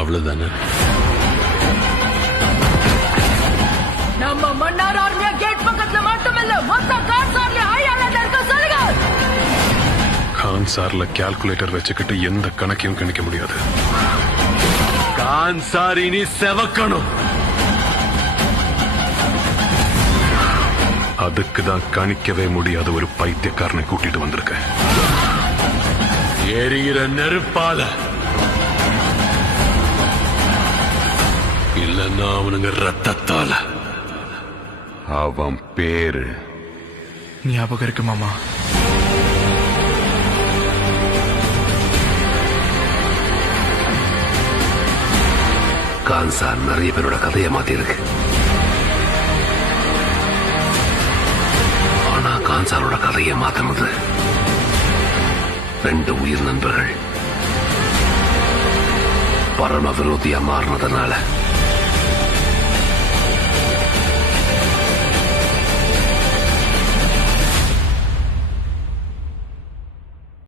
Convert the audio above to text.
அவ்வளவுதானே? நம்ம மன்னார் ஆர்மியா கேட் பக்கத்துல மட்டுமில்ல, மொத்த கான் சார்ல ஹையால இருக்க சொல்லுங்க. கான் சார்ல கால்குலேட்டர் வச்சுக்கிட்டு எந்த கணக்கையும் கணிக்க முடியாது. கான் சார் இனி செவக்கணும். அதுக்குதான் கணிக்கவே முடியாத ஒரு பைத்தியக்காரனை கூட்டிட்டு வந்திருக்கேன். எரிகிற நெருப்பால, இல்லன்னா அவனுங்க ரத்தத்தால. அவன் பேரு ஞாபகம் இருக்கு மாமா. கான்சார் நிறைய பேரோட கதையை மாத்தி இருக்கு. ஆனா கான்சாரோட கதையை மாத்தினது 2 உயிர் நண்பர்கள் பரம விரோதியா மாறினதுனால.